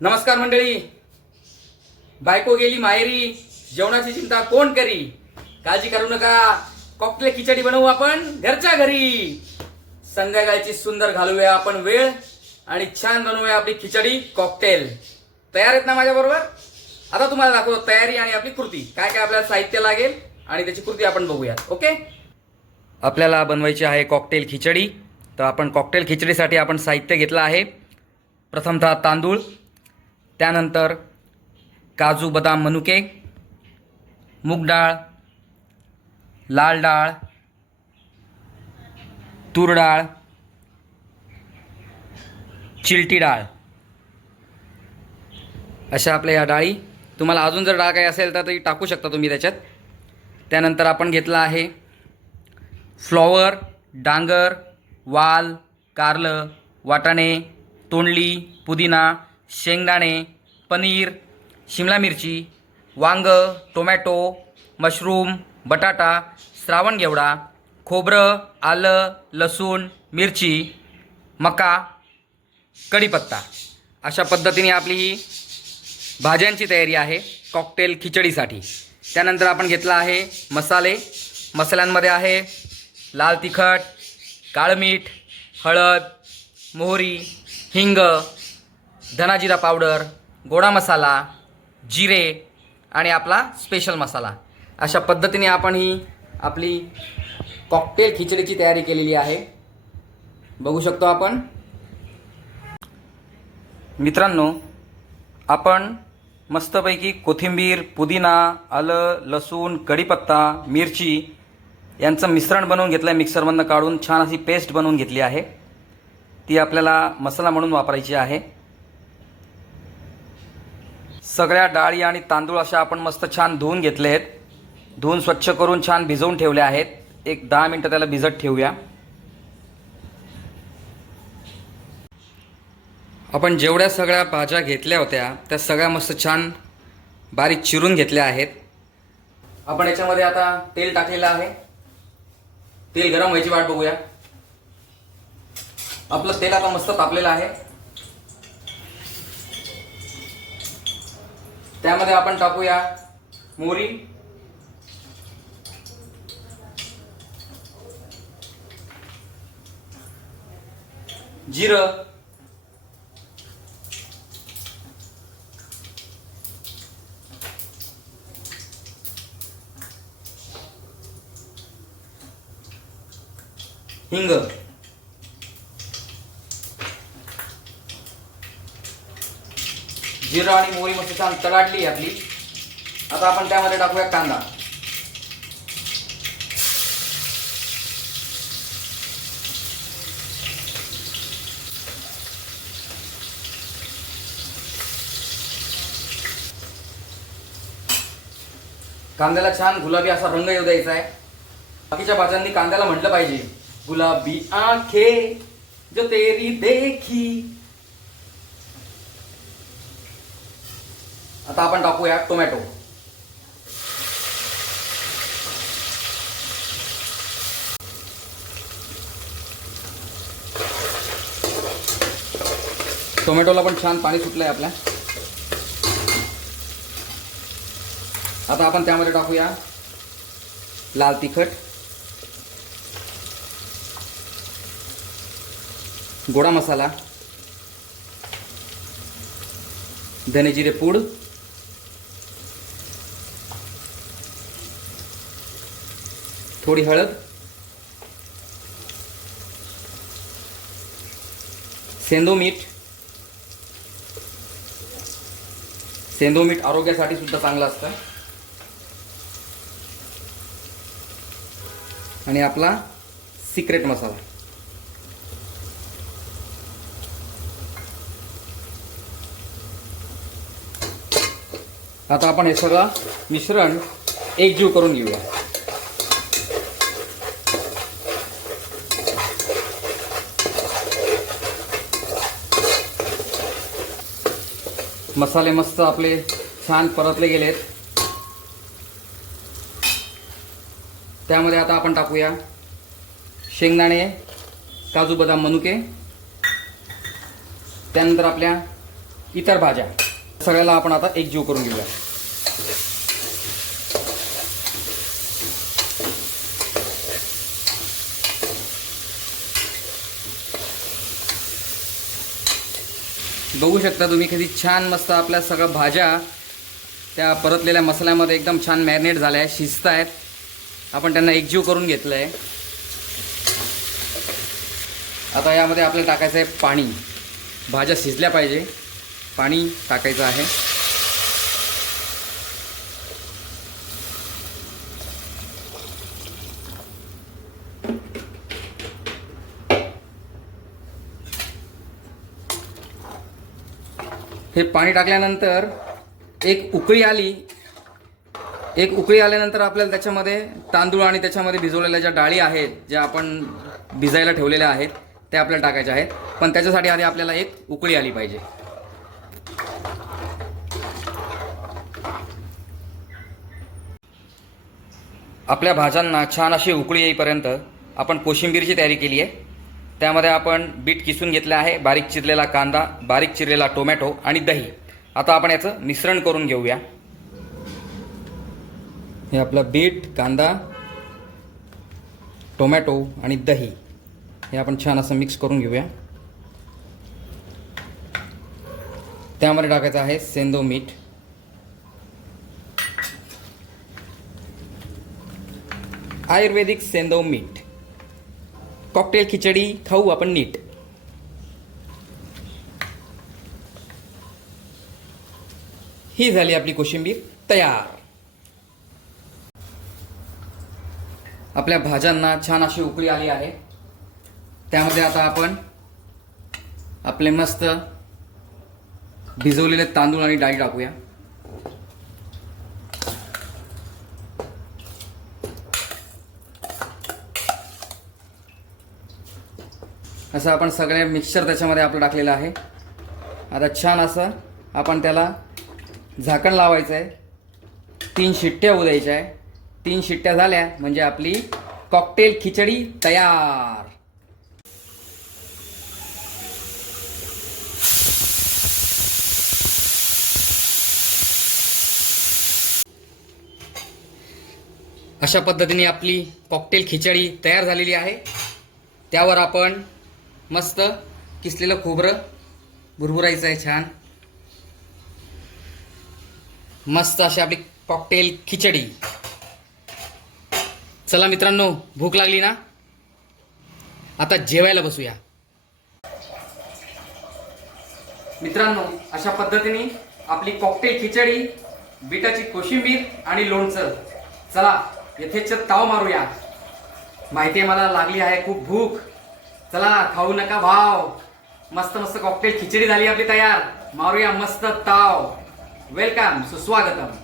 नमस्कार मंडळी. बायको गेली माहेरी, जेवणाची चिंता कोण करी? काळजी करू नका, कॉकटेल खिचडी बनवू आपण घरच्या घरी. संध्याकाळची सुंदर घालूया आपण वेळ आणि छान बनवूया आपली खिचडी कॉकटेल. तयार आहेत ना माझ्या बरोबर? आता तुम्हाला दाखवतो तयारी आणि आपली कृती. काय काय आपल्याला साहित्य लागेल आणि त्याची कृती आपण बघूया. ओके, आपल्याला बनवायची आहे कॉकटेल खिचडी. तर आपण कॉकटेल खिचडीसाठी आपण साहित्य घेतलं आहे. प्रथमतः तांदूळ, त्यानंतर काजू बदाम मनुके, मूग डाळ, लाल डाळ, तूर डाळ, चिलटी डाळ, अशा आपल्या या डाळी. तुम्हाला अजून जर डाळ काही असेल तर ती टाकू शकता तुम्ही त्याच्यात. त्यानंतर आपण घेतला आहे फ्लॉवर, डांगर, वाल, कारलं, वाटाणे, तोंडली, पुदिना, शेंगदाणे, पनीर, शिमला मिरची, वांग, टोमॅटो, मशरूम, बटाटा, श्रावण घेवडा, खोबरं, आलं, लसूण, मिरची, मका, कढीपत्ता. अशा पद्धतीने आपली ही भाज्यांची तयारी आहे कॉकटेल खिचडीसाठी. त्यानंतर आपण घेतला आहे मसाले. मसाल्यांमध्ये आहे लाल तिखट, काळं मीठ, हळद, मोहरी, हिंग, धनाजिरा पावडर, गोडा मसाला, जिरे आणि आपला स्पेशल मसाला. अशा पद्धतीने आपण ही आपली कॉकटेल खिचडीची तयारी केलेली आहे. बघू शकतो आपण. मित्रांनो, आपण मस्तपैकी कोथिंबीर, पुदिना, आलं, लसूण, कढीपत्ता, मिरची यांचं मिश्रण बनवून घेतलं आहे. मिक्सरमधनं काढून छान अशी पेस्ट बनवून घेतली आहे. ती आपल्याला मसाला म्हणून वापरायची आहे. सगळ्या डाळी आणि तांदूळ अशा आपण मस्त छान धुवून घेतले आहेत. धुवून स्वच्छ करून छान भिजवून ठेवले आहेत. एक 10 मिनटं त्याला भिजत ठेवूया. आपण जेवढ्या सगळ्या भाज्या घेतल्या होत्या त्या सगळ्या मस्त छान बारीक चिरून घेतल्या आहेत. आपण याच्यामध्ये आता तेल टाकलेलं आहे. तेल गरम व्हायची वाट बघूया. आपलं तेल आता मस्त तापलेलं आहे. त्यामध्ये आपण टाकूया मोहरी, जिरं, हिंग, जिरं आणि मोहरी मस्त छान तळाडली आपली. आता आपण त्यामध्ये टाकूया कांदा. कांद्याला छान गुलाबी असा रंग येऊ द्यायचा आहे. बाकीच्या भाज्यांनी कांद्याला म्हटलं पाहिजे, गुलाबी आंखें जो तेरी देखी. आता आपण टाकूया टोमॅटो. टोमॅटोला पण छान पाणी सुटलंय आपल्या. आता आपण त्यामध्ये टाकूया लाल तिखट, गोडा मसाला, धने जिरे पूड, थोडी हळद, सेंदो मीठ. सेंदो मीठ आरोग्यासाठी सुद्धा चांगलं असतं. आणि आपला सिक्रेट मसाला. आता आपण हे सगळं मिश्रण एकजीव करून घेऊया. मसाले मस्त आपले छान परतले गेलेत. त्यामध्ये आता आपण टाकूया शेंगदाणे, काजू बदाम मनुके, त्यानंतर आपल्या इतर भाज्या सगळ्याला आपण आता एकजीव करून घेऊया. बघू शकता तुम्ही किती छान मस्त आपल्या सगळ्या भाज्या त्या परतलेल्या मसाल्यामध्ये एकदम छान मॅरिनेट झाल्या आहेत, शिजत आहेत. आपण त्यांना एकजीव करून घेतलं आहे. आता यामध्ये आपल्याला टाकायचं आहे पाणी. भाज्या शिजल्या पाहिजे, पाणी टाकायचं आहे. हे पाणी टाकल्यानंतर एक उकळी आल्यानंतर आपल्याला त्याच्यामध्ये तांदूळ आणि त्याच्यामध्ये भिजवलेल्या ज्या डाळी आहेत, ज्या आपण भिजायला ठेवलेल्या आहेत, त्या आपल्याला टाकायच्या आहेत. पण त्याच्यासाठी आधी आपल्याला एक उकळी आली पाहिजे. आपल्या भाज्यांना छान अशी उकळी येईपर्यंत आपण कोशिंबीरची तयारी केली आहे. त्यामध्ये आपण बीट किसून घेतलं आहे, बारीक चिरलेला कांदा, बारीक चिरलेला टोमॅटो आणि दही. आता आपण याचं मिश्रण करून घेऊया. हे आपलं बीट, कांदा, टोमॅटो आणि दही हे आपण छान असं मिक्स करून घेऊया. त्यामध्ये टाकायचं आहे सेंदो मीठ, आयुर्वेदिक सेंदो मीठ. कॉकटेल खिचडी खाऊ आपण नीट. ही झाली आपली कोशिंबीर तयार. आपल्या भाज्यांना छान अशी उकळी आली आहे. त्यामध्ये आता आपण आपले मस्त भिजवलेले तांदूळ आणि डाळी टाकूया. असं आपण सगळे मिक्सचर त्याच्यामध्ये आपलं टाकलेलं आहे. आता छान असं आपण त्याला झाकण लावायचं आहे. 3 शिट्ट्या होऊ द्यायच्या आहे. 3 शिट्ट्या झाल्या म्हणजे आपली कॉकटेल खिचडी तयार. अशा पद्धतीने आपली कॉकटेल खिचडी तयार झालेली आहे. त्यावर आपण मस्त किसलेलं खोबरं भुरभुरायचं आहे छान. मस्त अशी आपली कॉकटेल खिचडी. चला मित्रांनो, भूक लागली ना, आता जेवायला बसूया. मित्रांनो, अशा पद्धतीने आपली कॉकटेल खिचडी, बीटाची कोशिंबीर आणि लोणचं. चला यथेच ताव मारूया. माहिती आहे मला लागली आहे खूप भूक. चला खाऊ नका भाव. मस्त मस्त कॉकटेल खिचडी झाली आपली तयार. मारूया मस्त ताव. वेलकम, सुस्वागतम.